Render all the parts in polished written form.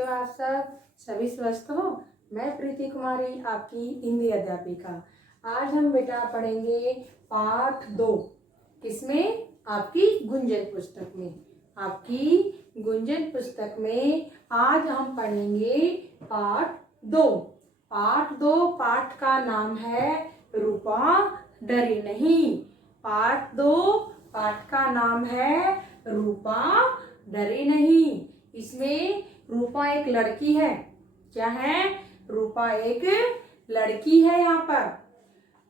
कैसे हो आप सब? सभी स्वस्थ हो? मैं प्रीति कुमारी, आपकी हिंदी अध्यापिका। आज हम बेटा पढ़ेंगे पाठ 2। किसमें? आपकी गुंजन पुस्तक में। आपकी गुंजन पुस्तक में आज हम पढ़ेंगे पाठ 2। पाठ 2 पाठ का नाम है रूपा डरी नहीं। पाठ 2 पाठ का नाम है रूपा डरी नहीं। इसमें रूपा एक लड़की है। क्या है? रूपा एक लड़की है यहाँ पर,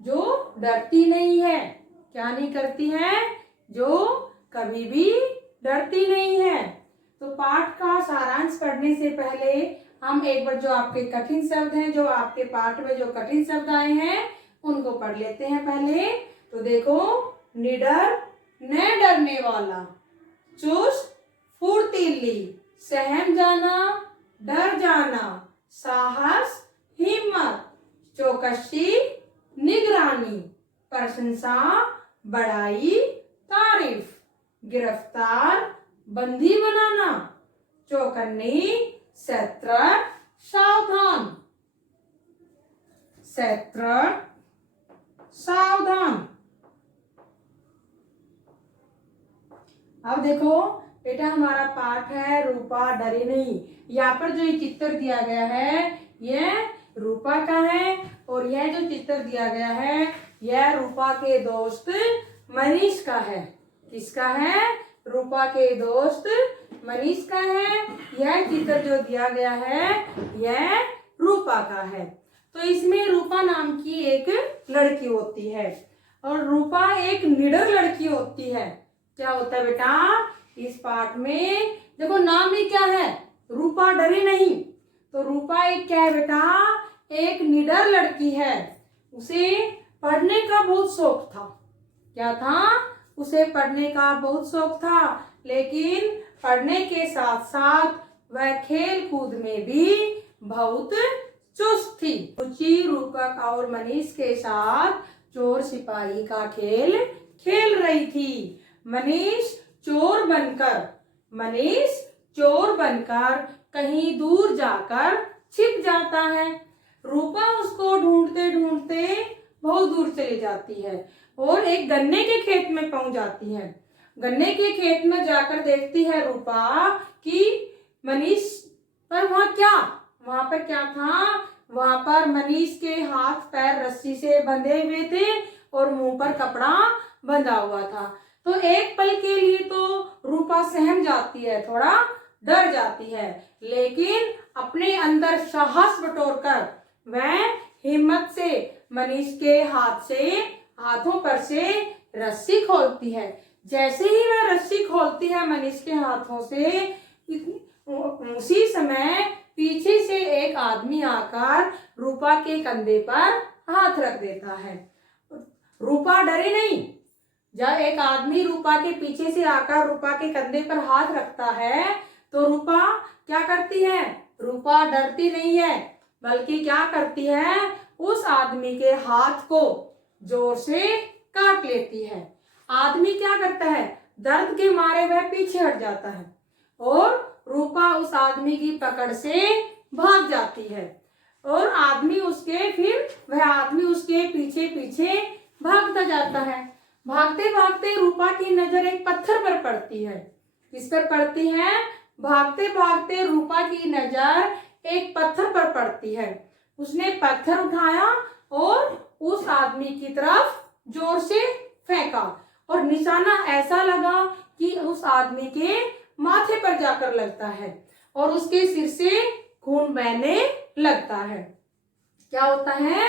जो डरती नहीं है। क्या नहीं करती है? जो कभी भी डरती नहीं है। तो पाठ का सारांश पढ़ने से पहले हम एक बार जो आपके कठिन शब्द हैं, जो आपके पाठ में जो कठिन शब्द आए हैं, उनको पढ़ लेते हैं पहले। तो देखो, निडर न डरने वाला, चुस्त फुर्तीली, सहम जाना डर जाना, साहस हिम्मत, चौकसी निगरानी, प्रशंसा बड़ाई तारीफ, गिरफ्तार बंदी बनाना, चौकन्नी सतर्क सावधान, सतर्क सावधान। अब देखो बेटा, हमारा पाठ है रूपा डरी नहीं। यहाँ पर जो ये चित्र दिया गया है, यह रूपा का है, और यह जो चित्र दिया गया है, यह रूपा के दोस्त मनीष का है। किसका है? रूपा के दोस्त मनीष का है। यह चित्र जो दिया गया है, यह रूपा का है। तो इसमें रूपा नाम की एक लड़की होती है, और रूपा एक निडर लड़की होती है। क्या होता है बेटा इस पाठ में? देखो, नाम ही क्या है? रूपा डरी नहीं। तो रूपा एक क्या है बेटा? एक निडर लड़की है। उसे पढ़ने का बहुत शौक था। क्या था? उसे पढ़ने का बहुत शौक था, लेकिन पढ़ने के साथ साथ वह खेल कूद में भी बहुत चुस्त थी। रुचि रूपक और मनीष के साथ चोर सिपाही का खेल खेल रही थी। मनीष चोर बनकर कहीं दूर जाकर छिप जाता है। रूपा उसको ढूंढते ढूंढते बहुत दूर चली जाती है और एक गन्ने के खेत में पहुंच जाती है। गन्ने के खेत में जाकर देखती है रूपा कि मनीष पर वहां पर क्या था? वहां पर मनीष के हाथ पैर रस्सी से बंधे हुए थे और मुंह पर कपड़ा बंधा हुआ था। तो एक पल के लिए तो रूपा सहम जाती है, थोड़ा डर जाती है, लेकिन अपने अंदर साहस बटोरकर वह हिम्मत से मनीष के हाथों पर से रस्सी खोलती है। जैसे ही वह रस्सी खोलती है मनीष के हाथों से, उसी समय पीछे से एक आदमी आकर रूपा के कंधे पर हाथ रख देता है। रूपा डरी नहीं। जब एक आदमी रूपा के पीछे से आकर रूपा के कंधे पर हाथ रखता है, तो रूपा क्या करती है? रूपा डरती नहीं है, बल्कि क्या करती है? उस आदमी के हाथ को जोर से काट लेती है। आदमी क्या करता है? दर्द के मारे वह पीछे हट जाता है और रूपा उस आदमी की पकड़ से भाग जाती है, और वह आदमी उसके पीछे पीछे भागता जाता है। भागते भागते रूपा की नजर एक पत्थर पर पड़ती है। किस पर पड़ती है? भागते भागते रूपा की नजर एक पत्थर पर पड़ती है। उसने पत्थर उठाया और उस आदमी की तरफ जोर से फेंका, और निशाना ऐसा लगा कि उस आदमी के माथे पर जाकर लगता है और उसके सिर से खून बहने लगता है। क्या होता है?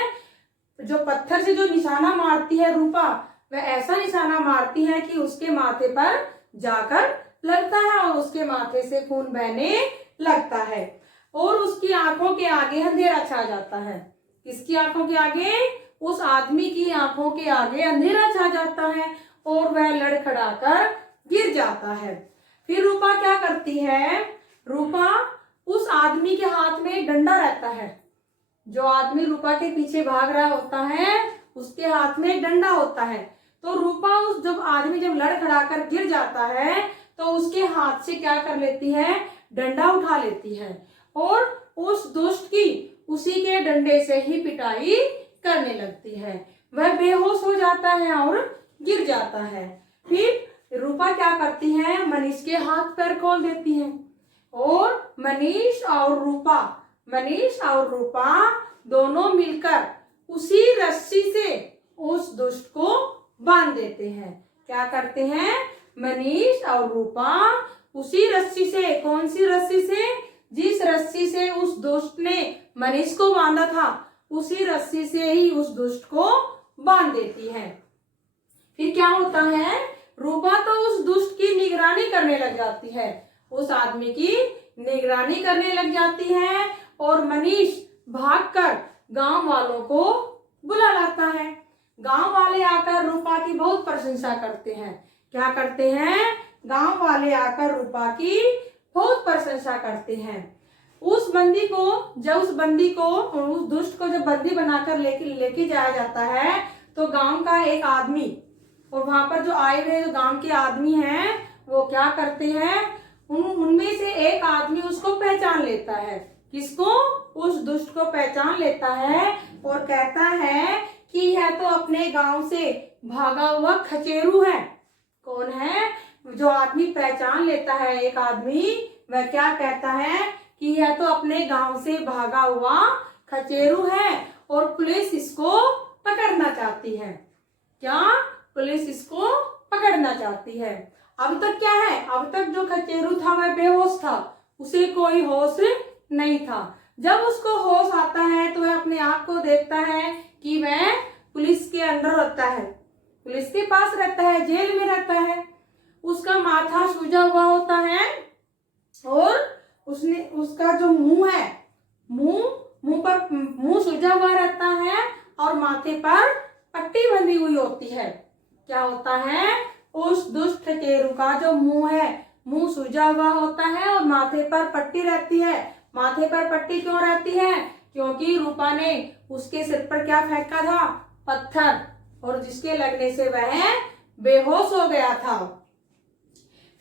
जो पत्थर से जो निशाना मारती है रूपा, वह ऐसा निशाना मारती है कि उसके माथे पर जाकर लगता है और उसके माथे से खून बहने लगता है, और उसकी आंखों के आगे अंधेरा छा जाता है। किसकी आंखों के आगे? उस आदमी की आंखों के आगे अंधेरा छा जाता है और वह लड़खड़ाकर गिर जाता है। फिर रूपा क्या करती है? रूपा उस आदमी के हाथ में एक डंडा रहता है। जो आदमी रूपा के पीछे भाग रहा होता है, उसके हाथ में एक डंडा होता है। तो रूपा जब लड़खड़ाकर गिर जाता है, तो उसके हाथ से क्या कर लेती है? डंडा उठा लेती है और उस दुष्ट की उसी के डंडे से ही पिटाई करने लगती है। वह बेहोश हो जाता है और गिर जाता है। फिर रूपा क्या करती है, मनीष के हाथ पैर खोल देती है और मनीष और रूपा दोनों मिलकर उसी रस्सी से उस दुष्ट को बांध देते हैं। क्या करते हैं, मनीष और रूपा उसी रस्सी से, कौन सी रस्सी से, जिस रस्सी से उस दुष्ट ने मनीष को बांधा था उसी रस्सी से ही उस दुष्ट को बांध देती है। फिर क्या होता है, रूपा तो उस दुष्ट की निगरानी करने लग जाती है, उस आदमी की निगरानी करने लग जाती है और मनीष भागकर गांव वालों को बुला लाता है। गांव वाले आकर रूपा की बहुत प्रशंसा करते हैं। क्या करते हैं, गांव वाले आकर रूपा की बहुत प्रशंसा करते हैं। उस दुष्ट को जब बंदी बनाकर लेके जाया जाता है तो गांव का एक आदमी और वहां पर जो आए हुए गांव के आदमी हैं वो क्या करते हैं, उनमें से एक आदमी उसको पहचान लेता है। किसको, उस दुष्ट को पहचान लेता है और कहता है कि यह तो अपने गांव से भागा हुआ खचेरू है। कौन है, जो आदमी पहचान लेता है एक आदमी, वह क्या कहता है कि यह तो अपने गांव से भागा हुआ खचेरू है और पुलिस इसको पकड़ना चाहती है। क्या, पुलिस इसको पकड़ना चाहती है। अब तक क्या है, अब तक जो खचेरू था वह बेहोश था, उसे कोई होश नहीं था। जब उसको होश आता है तो वह अपने आप को देखता है कि वह पुलिस के अंदर रहता है, पुलिस के पास रहता है, जेल में रहता है। उसका माथा सूजा हुआ होता है और उसका जो मुंह है, मुंह सूजा हुआ रहता है और माथे पर पट्टी बंधी हुई होती है। क्या होता है, उस दुष्ट खचेरू का जो मुंह है, मुंह सूजा हुआ होता है और माथे पर पट्टी रहती है। माथे पर पट्टी क्यों रहती है, क्योंकि रूपा ने उसके सिर पर क्या फेंका था, पत्थर, और जिसके लगने से वह बेहोश हो गया था।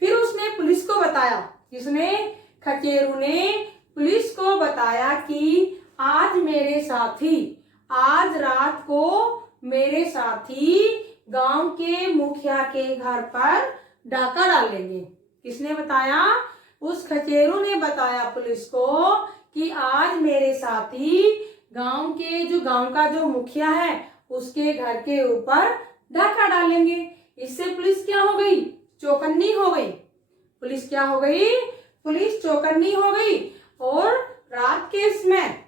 फिर उसने पुलिस को बताया, किसने, खचेरू ने पुलिस को बताया कि आज रात को मेरे साथी गांव के मुखिया के घर पर डाका डालेंगे। किसने बताया, उस खचेरू ने बताया पुलिस को कि आज मेरे साथी गांव का जो मुखिया है उसके घर के ऊपर डाका डालेंगे। इससे पुलिस क्या हो गई, चौकन्नी हो गई। पुलिस क्या हो गई, पुलिस चौकन्नी हो गई। और रात के समय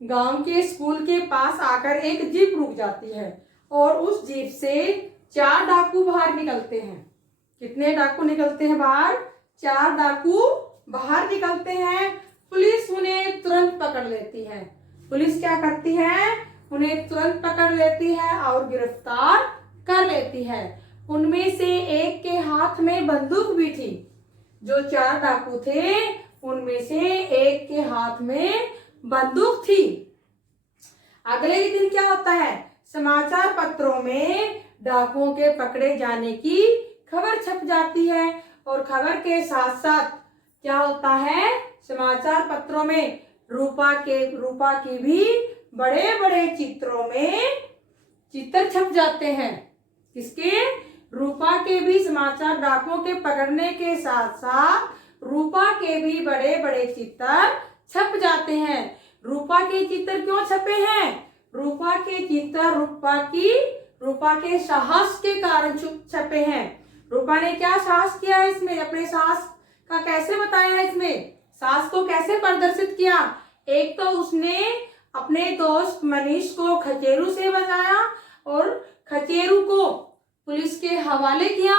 गांव के स्कूल के पास आकर एक जीप रुक जाती है और उस जीप से 4 डाकू बाहर निकलते हैं। कितने डाकू निकलते हैं बाहर, 4 डाकू बाहर निकलते हैं। पुलिस उन्हें तुरंत पकड़ लेती है। पुलिस क्या करती है, उन्हें तुरंत पकड़ लेती है और गिरफ्तार कर लेती है। उनमें से एक के हाथ में बंदूक भी थी। जो 4 डाकू थे उनमें से एक के हाथ में बंदूक थी। अगले ही दिन क्या होता है, समाचार पत्रों में डाकुओं के पकड़े जाने की खबर छप जाती है और खबर के साथ साथ क्या होता है, समाचार पत्रों में रूपा की भी बड़े बड़े चित्रों में चित्र छप जाते हैं। किसके, रूपा के भी समाचार डाकुओं के पकड़ने के साथ साथ रूपा के भी बड़े बड़े चित्र छप जाते हैं। रूपा के चित्र क्यों छपे हैं, रूपा के चित्र रूपा के साहस के कारण छपे हैं। रूपा ने क्या साहस किया है इसमें, अपने साहस का कैसे बताया है, इसमें साहस को कैसे प्रदर्शित किया। एक तो उसने अपने दोस्त मनीष को खचेरू से बचाया और खचेरू को पुलिस के हवाले किया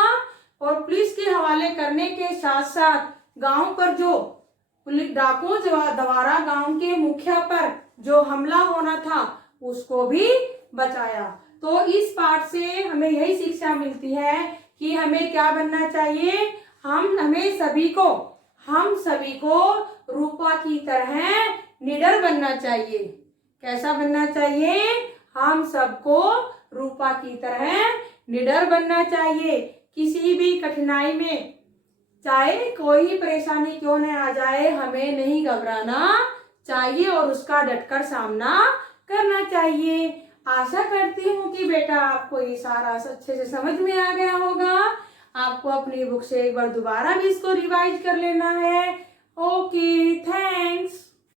और पुलिस के हवाले करने के साथ साथ गांव पर जो पुलिस डाकुओं द्वारा गांव के मुखिया पर जो हमला होना था उसको भी बचाया। तो इस पाठ से हमें यही शिक्षा मिलती है कि हमें क्या बनना चाहिए, हम सभी को रूपा की तरह निडर बनना चाहिए। कैसा बनना चाहिए, हम सबको रूपा की तरह निडर बनना चाहिए। किसी भी कठिनाई में चाहे कोई परेशानी क्यों न आ जाए, हमें नहीं घबराना चाहिए और उसका डटकर सामना करना चाहिए। आशा करती हूँ कि बेटा आपको ये सारा अच्छे से समझ में आ गया होगा। आपको अपनी बुक से एक बार दोबारा भी इसको रिवाइज कर लेना है। Okay, thanks.